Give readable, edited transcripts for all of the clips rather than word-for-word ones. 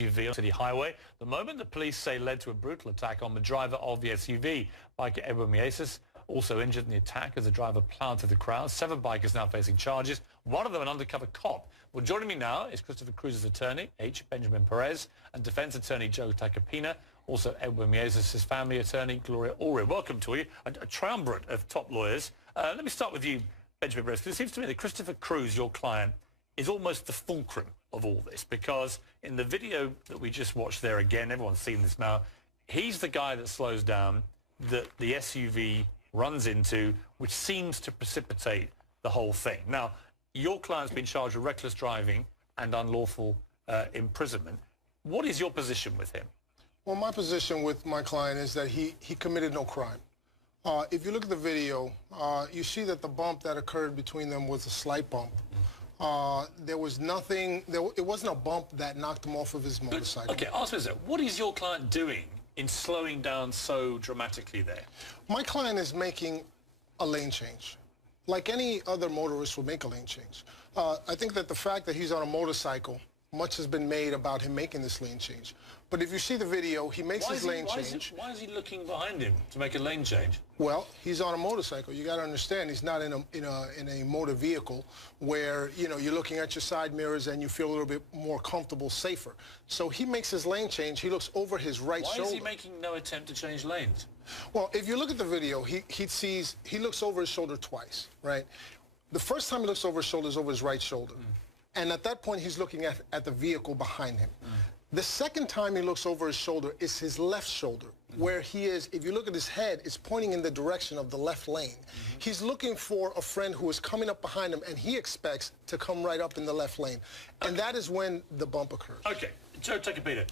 SUV on City Highway. The moment the police say led to a brutal attack on the driver of the SUV. Biker Edward Miasis also injured in the attack as the driver plowed through the crowd. 7 bikers now facing charges, one of them an undercover cop. Well, joining me now is Christopher Cruz's attorney, H. Benjamin Perez, and defense attorney Joe Tacopina, also Edward Miasis' family attorney, Gloria Allred. Welcome to you, a triumvirate of top lawyers. Let me start with you, Benjamin Perez, because it seems to me that Christopher Cruz, your client, is almost the fulcrum of all this, because in the video that we just watched there again, everyone's seen this now, he's the guy that slows down, that the SUV runs into, which seems to precipitate the whole thing. Now, your client's been charged with reckless driving and unlawful imprisonment. What is your position with him? Well, my position with my client is that he committed no crime. If you look at the video, you see that the bump that occurred between them was a slight bump. There was nothing, it wasn't a bump that knocked him off of his motorcycle. Okay, ask me this, what is your client doing in slowing down so dramatically there? My client is making a lane change, like any other motorist would make a lane change. I think that the fact that he's on a motorcycle, much has been made about him making this lane change. But if you see the video, he makes his lane change. Why is he looking behind him to make a lane change? Well, he's on a motorcycle. You got to understand, he's not in a motor vehicle where, you know, you're looking at your side mirrors and you feel a little bit more comfortable, safer. So he makes his lane change. He looks over his right shoulder. Why is he making no attempt to change lanes? Well, if you look at the video, he looks over his shoulder twice, right? The first time he looks over his shoulder is over his right shoulder. And at that point, he's looking at the vehicle behind him. The second time he looks over his shoulder is his left shoulder, where he is, if you look at his head, it's pointing in the direction of the left lane. He's looking for a friend who is coming up behind him, and he expects to come right up in the left lane. And that is when the bump occurs. Okay, Joe Tacopina,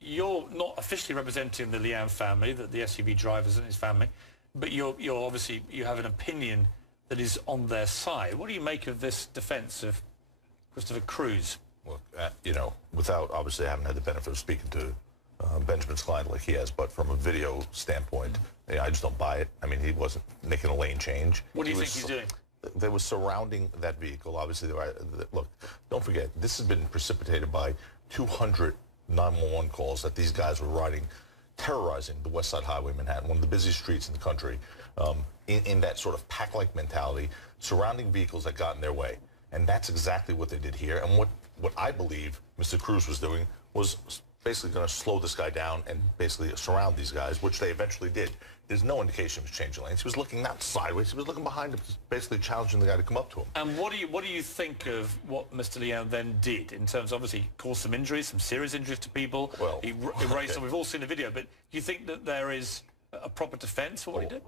you're not officially representing the Liang family, the SUV drivers and his family, but you're obviously, you have an opinion that is on their side. What do you make of this defense of Christopher Cruz? Look, you know, without obviously having had the benefit of speaking to Benjamin's client like he has, but from a video standpoint, I just don't buy it. I mean, he wasn't making a lane change. What do you think he's doing? They were surrounding that vehicle. Obviously, look, don't forget, this has been precipitated by 200 911 calls that these guys were riding, terrorizing the West Side Highway, Manhattan, one of the busiest streets in the country, in that sort of pack-like mentality, surrounding vehicles that got in their way. And that's exactly what they did here. And what I believe Mr. Cruz was doing was basically going to slow this guy down and basically surround these guys, which they eventually did. There's no indication he was changing lanes. He was looking not sideways. He was looking behind him, basically challenging the guy to come up to him. And what do you think of what Mr. Liang then did in terms of, obviously, he caused some injuries, some serious injuries to people. Well, he raced, and we've all seen the video. But do you think that there is a proper defense for what he did?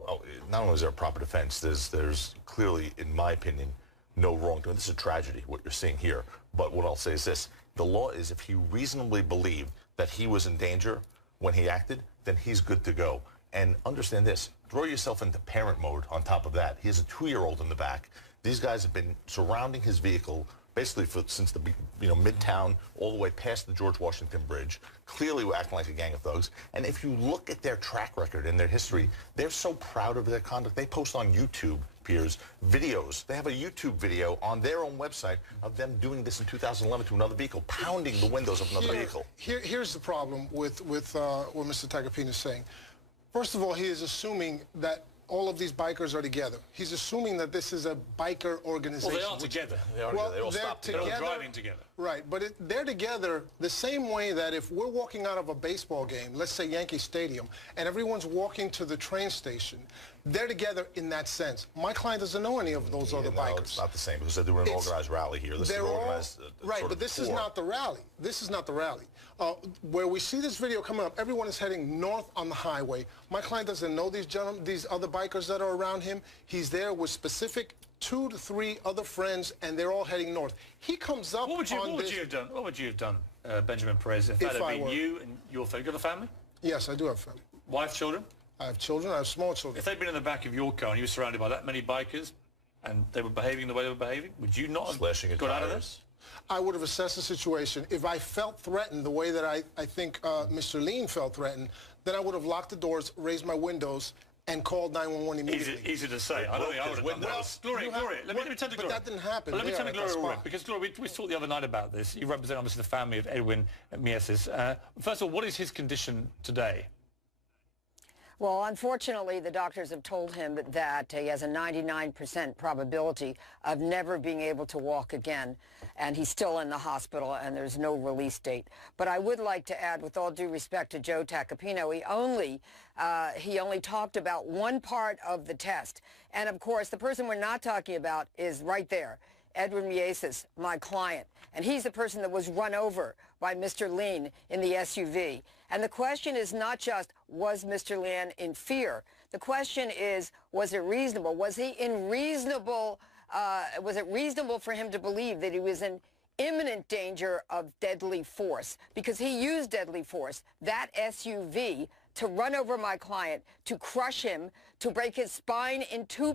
Not only is there a proper defense, there's clearly, in my opinion, no wrongdoing. This is a tragedy, what you're seeing here. But what I'll say is this. The law is if he reasonably believed that he was in danger when he acted, then he's good to go. And understand this. Throw yourself into parent mode on top of that. He has a 2-year-old in the back. These guys have been surrounding his vehicle basically since the Midtown all the way past the George Washington Bridge. Clearly we're acting like a gang of thugs. And if you look at their track record and their history, they're so proud of their conduct. They post on YouTube, Piers, videos. They have a YouTube video on their own website of them doing this in 2011 to another vehicle, pounding the windows of another vehicle. Here's the problem with what Mr. Tacopina is saying. First of all, he is assuming that all of these bikers are together. He's assuming that this is a biker organization. Well, they are together. They all stopped together. They're all driving together. Right, but they're together the same way that if we're walking out of a baseball game, let's say Yankee Stadium, and everyone's walking to the train station, they're together in that sense. My client doesn't know any of those other bikers. It's not the same because they're doing an organized rally here. This is organized. Right, but this is not the rally. This is not the rally. Where we see this video coming up, everyone is heading north on the highway. My client doesn't know these other bikers that are around him. He's there with specific 2 to 3 other friends, and they're all heading north. He comes up. What would you have done, Benjamin Perez, if that had been you and your family? You got a family? Yes, I do have a family. Wife, children? I have children. I have small children. If they'd been in the back of your car and you were surrounded by that many bikers and they were behaving the way they were behaving, would you not have got out of this? I would have assessed the situation. If I felt threatened the way that I think Mr. Liang felt threatened, then I would have locked the doors, raised my windows, and called 911 immediately. Easy to say. I don't think I would have done that. Gloria, let me turn to Gloria. But that didn't happen. But let me turn to Gloria Allred, because Gloria, we talked the other night about this. You represent obviously the family of Edwin Mieses. First of all, what is his condition today? Well, unfortunately, the doctors have told him that he has a 99% probability of never being able to walk again, and he's still in the hospital, and there's no release date. But I would like to add, with all due respect to Joe Tacopina, he only talked about one part of the test. And, of course, the person we're not talking about is right there, Edwin Mieses, my client. And he's the person that was run over by Mr. Lean in the SUV. And the question is not just, was Mr. Lean in fear? The question is, was it reasonable? Was he in reasonable, was it reasonable for him to believe that he was in imminent danger of deadly force? Because he used deadly force, that SUV, to run over my client, to crush him, to break his spine in two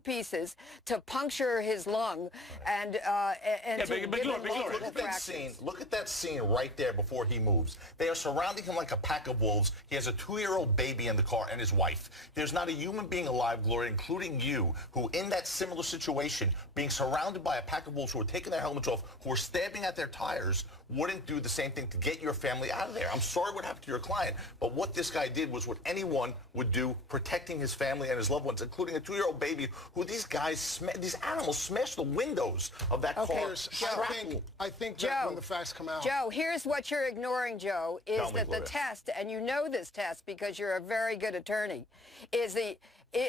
pieces, to puncture his lung, and to give him multiple fractures. Look at that scene right there before he moves. They are surrounding him like a pack of wolves. He has a 2-year-old baby in the car and his wife. There's not a human being alive, Gloria, including you, who in that similar situation, being surrounded by a pack of wolves who are taking their helmets off, who are stabbing at their tires, wouldn't do the same thing to get your family out of there. I'm sorry what happened to your client, but what this guy did was what anyone would do, protecting his family and his loved ones, including a 2-year-old baby who these animals smashed the windows of that car. I think that when the facts come out. Joe, here's what you're ignoring, Joe, is that the test, and you know this test because you're a very good attorney, is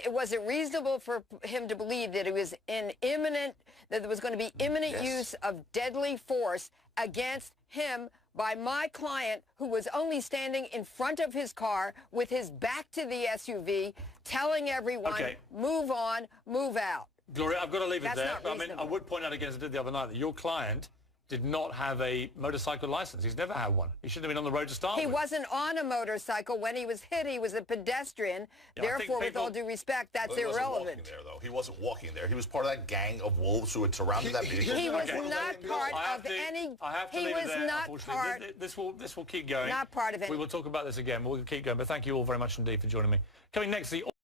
was it reasonable for him to believe that it was that there was going to be imminent use of deadly force against him by my client, who was only standing in front of his car with his back to the SUV, telling everyone, move on, move out? Gloria, I've got to leave it there. But, I mean, I would point out again, as I did the other night, that your client did not have a motorcycle license. He's never had one. He shouldn't have been on the road to start with. He wasn't on a motorcycle. When he was hit, he was a pedestrian. Yeah, therefore, with all due respect, that's irrelevant. He wasn't walking there. He was part of that gang of wolves who had surrounded that vehicle. He was not part of any... He was not part... This will keep going. Not part of it. We will talk about this again. We'll keep going. But thank you all very much indeed for joining me. Coming next, the...